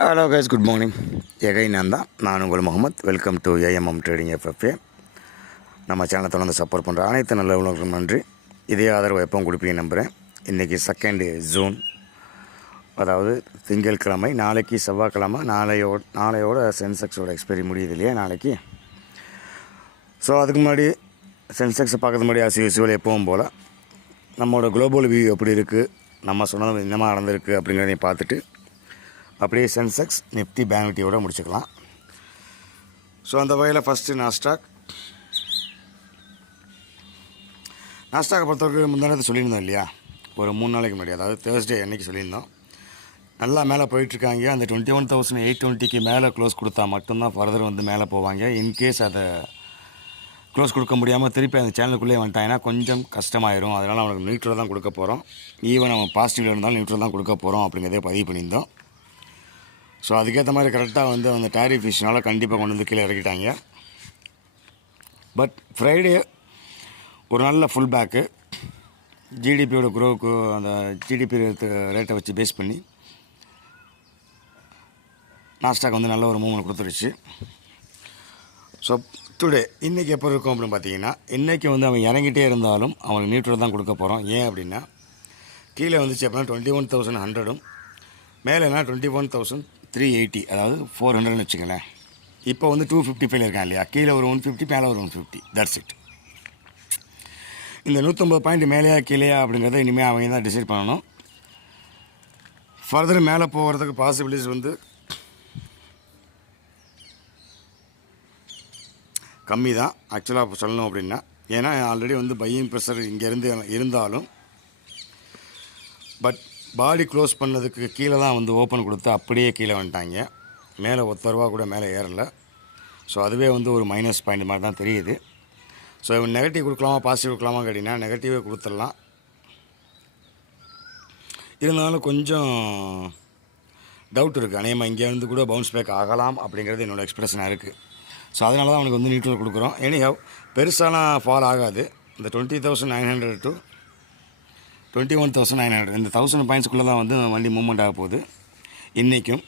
Hello guys, good morning. நான் உங்கள் Mohammed. Welcome to AMM trading FFA. நம்ம சேனலை தொடர்ந்து சப்போர்ட் பண்ணுற அனைத்து நல்ல உணவுகளுக்கும் நன்றி. இதே ஆதரவு எப்பவும் கொடுப்பீங்க நம்புகிறேன். இன்றைக்கி 2 ஜூன், அதாவது திங்கட்கிழமை. நாளைக்கு செவ்வாய்க்கிழமை. நாளையோட சென்செக்ஸோட எக்ஸ்பைரி முடியுது இல்லையா நாளைக்கு. ஸோ அதுக்கு முன்னாடி சென்செக்ஸை பார்க்கறது முன்னாடி யூஸ்வல் எப்பவும் போல் நம்மளோட குளோபல் வியூ எப்படி இருக்குது, நம்ம சொன்னது என்னமா நடந்திருக்கு அப்படிங்கிறதையும் பார்த்துட்டு அப்படியே சென்செக்ஸ் நிஃப்டி பேங்க் நிஃப்டியோடு முடிச்சுக்கலாம். ஸோ அந்த வகையில் ஃபஸ்ட்டு நாஸ்டாக்கை பொறுத்தவரைக்கும் முந்தானத்தை சொல்லியிருந்தோம் இல்லையா, ஒரு 3 நாளைக்கு முன்னாடி, அதாவது தேர்ஸ்டே அன்றைக்கி சொல்லியிருந்தோம். நல்லா மேலே போயிட்டுருக்காங்க. அந்த 21,820க்கு மேலே க்ளோஸ் கொடுத்தா மட்டும்தான் ஃபர்தர் வந்து மேலே போவாங்க. இன்கேஸ் அதை க்ளோஸ் கொடுக்க முடியாமல் திருப்பி அந்த சேனலுக்குள்ளே வந்துட்டாங்கன்னா கொஞ்சம் கஷ்டமாயிரும். அதனால் அவனுக்கு நியூட்ரல் தான் கொடுக்க போகிறோம். ஈவன் அவன் பாசிட்டிவில் இருந்தாலும் நியூட்ரல் தான் கொடுக்க போகிறோம் அப்படிங்கிறதே பதிவு பண்ணியிருந்தோம். ஸோ அதுக்கேற்ற மாதிரி கரெக்டாக வந்து அந்த டேரிஃப் இஷ்யூனால் கண்டிப்பாக கொண்டு வந்து கீழே இறக்கிட்டாங்க. பட் ஃப்ரைடே ஒரு நல்ல ஃபுல் பேக்கு, ஜிடிபியோட க்ரோவுக்கு அந்த ஜிடிபி ரேட்டை வச்சு பேஸ் பண்ணி நாஸ்டாக் வந்து நல்ல ஒரு மூவ்மெண்ட் கொடுத்துருச்சு. ஸோ டுடே இன்றைக்கி எப்போ இருக்கும் அப்படின்னு பார்த்தீங்கன்னா, இன்றைக்கி வந்து அவன் இறங்கிட்டே இருந்தாலும் அவனுக்கு நியூட்ரல் தான் கொடுக்க போகிறோம். ஏன் அப்படின்னா, கீழே வந்துச்சு அப்படின்னா 21,100ம் மேலேனா 21,380, அதாவது 400ன்னு வச்சுக்கலேன். இப்போ வந்து 255 இருக்கான் இல்லையா, கீழே ஒரு 150, மேலே ஒரு 150. That's it. இந்த 150 பாயிண்ட் மேலேயா கீழேயா அப்படிங்கிறத இனிமேல் அவங்க தான் டிசைட் பண்ணணும். ஃபர்தர் மேலே போகிறதுக்கு பாசிபிலிட்டிஸ் வந்து கம்மி தான் ஆக்சுவலாக சொல்லணும் அப்படின்னா. ஏன்னா ஆல்ரெடி வந்து பையிங் ப்ரெஷர் இங்கேருந்து இருந்தாலும், பட் பாடி க்ளோஸ் பண்ணதுக்கு கீழே தான் வந்து ஓப்பன் கொடுத்து அப்படியே கீழே வந்துட்டாங்க. மேலே ₹1 கூட மேலே ஏறலை. ஸோ அதுவே வந்து ஒரு மைனஸ் பாயிண்ட் மாதிரி தான் தெரியுது. ஸோ இவன் நெகட்டிவ் கொடுக்கலாமா பாசிட்டிவ் கொடுக்கலாமா கேட்டிங்கன்னா, நெகட்டிவே கொடுத்துடலாம். இருந்தாலும் கொஞ்சம் டவுட் இருக்குது. அநேகமாக இங்கேருந்து கூட பவுன்ஸ் பேக் ஆகலாம் அப்படிங்கிறது என்னோடய எக்ஸ்பிரஷனாக இருக்குது. ஸோ அதனால தான் அவனுக்கு வந்து நியூட்ரல் கொடுக்குறோம். எனிஹவ் பெருசாலாம் ஃபால் ஆகாது. இந்த 20,900 to 21,900 இந்த 1000 பாயிண்ட்ஸ்குள்ளே தான் வந்து வண்டி மூவ்மெண்ட் ஆக போகுது இன்றைக்கும்.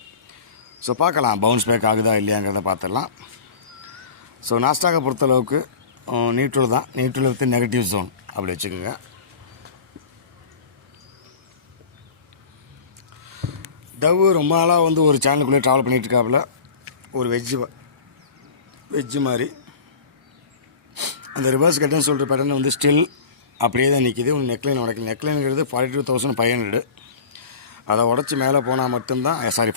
ஸோ பார்க்கலாம் பவுன்ஸ் பேக் ஆகுதா இல்லையாங்கிறத பார்த்துடலாம். ஸோ நாஸ்டாக்கை பொறுத்தளவுக்கு நியூட்ரல் தான். நியூட்ரல் வித் நெகட்டிவ் ஜோன் அப்படி வச்சுக்கோங்க. டவ் ரொம்ப நாளாக வந்து ஒரு சேனலுக்குள்ளே ட்ராவல் பண்ணிகிட்ருக்காப்புல, ஒரு வெஜ்ஜு மாதிரி. அந்த ரிவர்ஸ் கட்டன் சொல்கிற பேட்டர்ன் வந்து ஸ்டில் அப்படியே தான் நிற்கிது. ஒரு நெக்லைன் உடைக்கல. நெக்லைனுங்கிறது 42,500. அதை உடச்சி மேலே போனால் மட்டும்தான்,